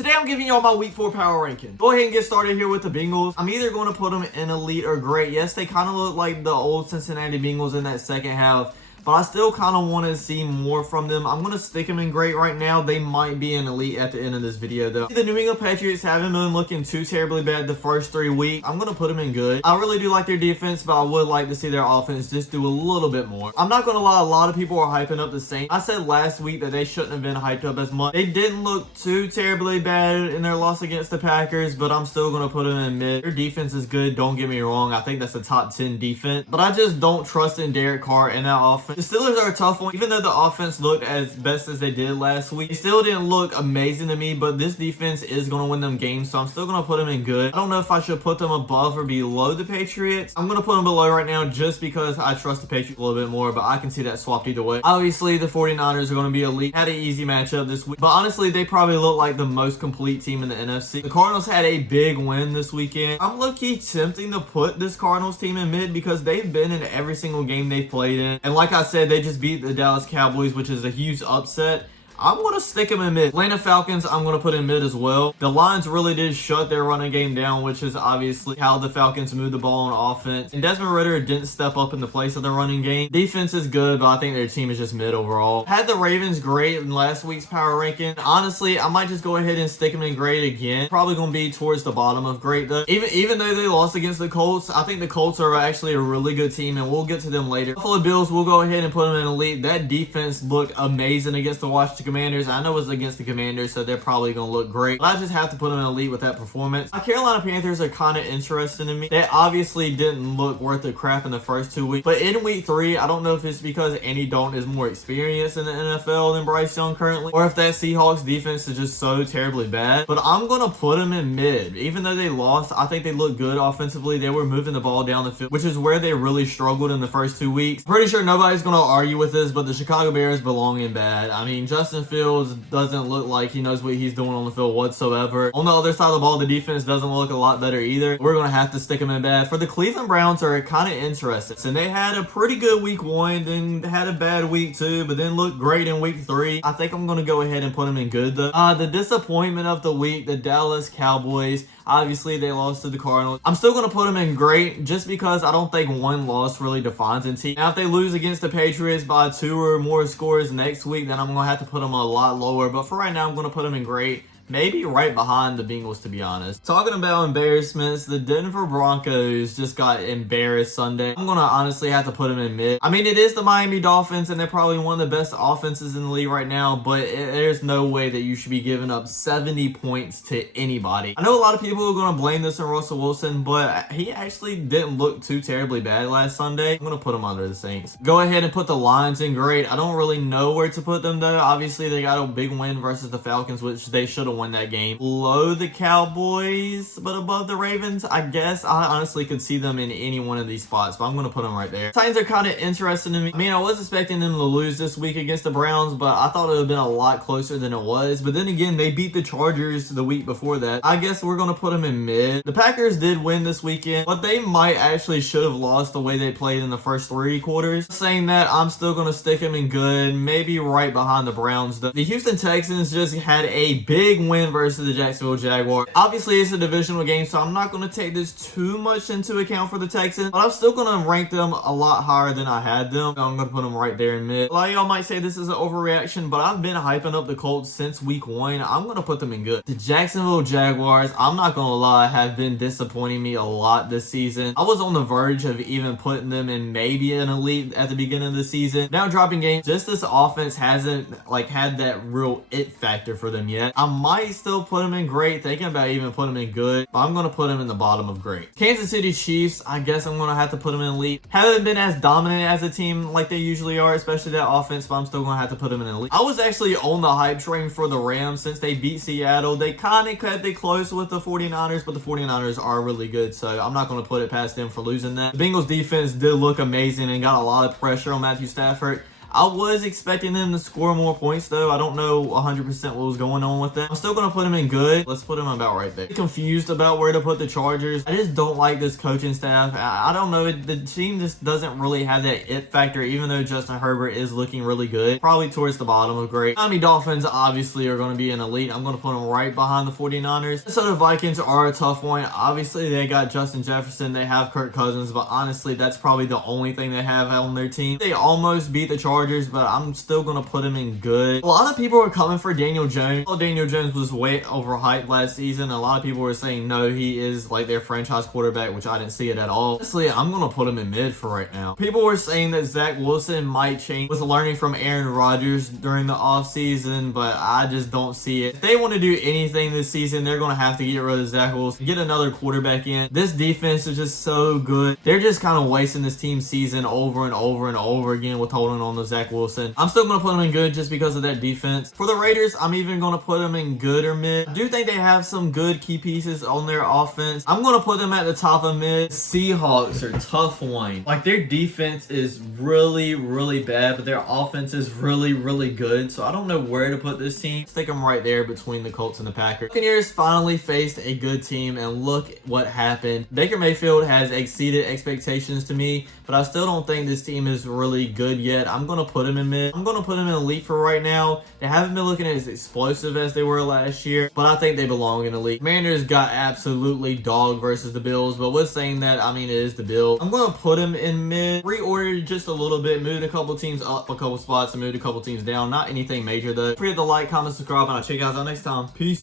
Today I'm giving y'all my week 4 power ranking. Go ahead and get started here with the Bengals. I'm either going to put them in elite or great. Yes, they kind of look like the old Cincinnati Bengals in that second half, but I still kind of want to see more from them. I'm going to stick them in great right now. They might be an elite at the end of this video, though. The New England Patriots haven't been looking too terribly bad the first 3 weeks. I'm going to put them in good. I really do like their defense, but I would like to see their offense just do a little bit more. I'm not going to lie, a lot of people are hyping up the Saints. I said last week that they shouldn't have been hyped up as much. They didn't look too terribly bad in their loss against the Packers, but I'm still going to put them in mid. Their defense is good, don't get me wrong. I think that's a top 10 defense, but I just don't trust in Derek Carr and that offense. The Steelers are a tough one. Even though the offense looked as best as they did last week, they still didn't look amazing to me, but this defense is going to win them games, so I'm still going to put them in good. I don't know if I should put them above or below the Patriots. I'm going to put them below right now just because I trust the Patriots a little bit more, but I can see that swapped either way. Obviously, the 49ers are going to be elite. Had an easy matchup this week, but honestly, they probably look like the most complete team in the NFC. The Cardinals had a big win this weekend. I'm low-key tempting to put this Cardinals team in mid because they've been in every single game they've played in, and like I said, they just beat the Dallas Cowboys, which is a huge upset. I'm going to stick them in mid. Atlanta Falcons, I'm going to put in mid as well. The Lions really did shut their running game down, which is obviously how the Falcons moved the ball on offense. And Desmond Ridder didn't step up in the place of the running game. Defense is good, but I think their team is just mid overall. Had the Ravens great in last week's power ranking. Honestly, I might just go ahead and stick them in great again. Probably going to be towards the bottom of great though. Even though they lost against the Colts, I think the Colts are actually a really good team, and we'll get to them later. Buffalo Bills, we'll go ahead and put them in elite. That defense looked amazing against the Washington Commanders. I know it was against the Commanders, so they're probably going to look great, but I just have to put them in elite with that performance. My Carolina Panthers are kind of interesting to me. They obviously didn't look worth the crap in the first 2 weeks, but in week 3, I don't know if it's because Andy Dalton is more experienced in the NFL than Bryce Young currently, or if that Seahawks defense is just so terribly bad, but I'm going to put them in mid. Even though they lost, I think they look good offensively. They were moving the ball down the field, which is where they really struggled in the first 2 weeks. Pretty sure nobody's going to argue with this, but the Chicago Bears belong in bad. I mean, Justin Fields doesn't look like he knows what he's doing on the field whatsoever. On the other side of the ball, the defense doesn't look a lot better either. We're going to have to stick them in bad. For the Cleveland Browns are kind of interesting. And they had a pretty good week 1, then had a bad week 2, but then looked great in week 3. I think I'm going to go ahead and put them in good though. The disappointment of the week, the Dallas Cowboys. Obviously, they lost to the Cardinals. I'm still going to put them in great just because I don't think one loss really defines a team. Now, if they lose against the Patriots by 2 or more scores next week, then I'm going to have to put them a lot lower. But for right now, I'm going to put them in great. Maybe right behind the Bengals, to be honest. Talking about embarrassments, the Denver Broncos just got embarrassed Sunday. I'm going to honestly have to put them in mid. I mean, it is the Miami Dolphins, and they're probably one of the best offenses in the league right now, but there's no way that you should be giving up 70 points to anybody. I know a lot of people are going to blame this on Russell Wilson, but he actually didn't look too terribly bad last Sunday. I'm going to put him under the Saints. Go ahead and put the Lions in great. I don't really know where to put them, though. Obviously, they got a big win versus the Falcons, which they should have won that game. Below the Cowboys, but above the Ravens, I guess. I honestly could see them in any one of these spots, but I'm going to put them right there. Titans are kind of interesting to me. I mean, I was expecting them to lose this week against the Browns, but I thought it would have been a lot closer than it was. But then again, they beat the Chargers the week before that. I guess we're going to put them in mid. The Packers did win this weekend, but they might actually should have lost the way they played in the first 3 quarters. Saying that, I'm still going to stick them in good, maybe right behind the Browns. The Houston Texans just had a big win versus the Jacksonville Jaguars. Obviously, it's a divisional game, so I'm not going to take this too much into account for the Texans, but I'm still going to rank them a lot higher than I had them. I'm going to put them right there in mid. A lot of y'all might say this is an overreaction, but I've been hyping up the Colts since week 1. I'm going to put them in good. The Jacksonville Jaguars, I'm not going to lie, have been disappointing me a lot this season. I was on the verge of even putting them in maybe an elite at the beginning of the season. Now dropping games, just this offense hasn't had that real it factor for them yet. I might still put them in great, thinking about even putting them in good, but I'm going to put them in the bottom of great. Kansas City Chiefs, I guess I'm going to have to put them in elite. Haven't been as dominant as a team like they usually are, especially that offense, but I'm still going to have to put them in elite. I was actually on the hype train for the Rams since they beat Seattle. They kind of cut it close with the 49ers, but the 49ers are really good, so I'm not going to put it past them for losing that. The Bengals defense did look amazing and got a lot of pressure on Matthew Stafford. I was expecting them to score more points though. I don't know 100% what was going on with them. I'm still going to put them in good. Let's put them about right there. I'm confused about where to put the Chargers. I just don't like this coaching staff. I don't know. The team just doesn't really have that it factor, even though Justin Herbert is looking really good. Probably towards the bottom of great. Miami Dolphins obviously are going to be an elite. I'm going to put them right behind the 49ers. So the Vikings are a tough one. Obviously, they got Justin Jefferson. They have Kirk Cousins, but honestly, that's probably the only thing they have on their team. They almost beat the Chargers, but I'm still going to put them in good. A lot of people are coming for Daniel Jones. Well, Daniel Jones was way overhyped last season. A lot of people were saying, no, he is like their franchise quarterback, which I didn't see it at all. Honestly, I'm going to put him in mid for right now. People were saying that Zach Wilson might change with learning from Aaron Rodgers during the offseason, but I just don't see it. If they want to do anything this season, they're going to have to get rid of Zach Wilson, get another quarterback in. This defense is just so good. They're just kind of wasting this team's season over and over and over again with holding on to Zach Wilson. I'm still going to put them in good just because of that defense. For the Raiders, I'm even going to put them in good or mid. I do think they have some good key pieces on their offense. I'm going to put them at the top of mid. Seahawks are tough one. Like, their defense is really, really bad, but their offense is really, really good. So I don't know where to put this team. Stick them right there between the Colts and the Packers. Buccaneers finally faced a good team, and look what happened. Baker Mayfield has exceeded expectations to me, but I still don't think this team is really good yet. I'm going to put them in mid. I'm going to put them in elite for right now. They haven't been looking as explosive as they were last year, but I think they belong in elite. Commanders got absolutely dogged versus the Bills, but with saying that, I mean, it is the Bills. I'm going to put them in mid. Reordered just a little bit, moved a couple teams up a couple spots and moved a couple teams down. Not anything major though. Don't forget to like, comment, subscribe, and I'll check you guys out next time. Peace.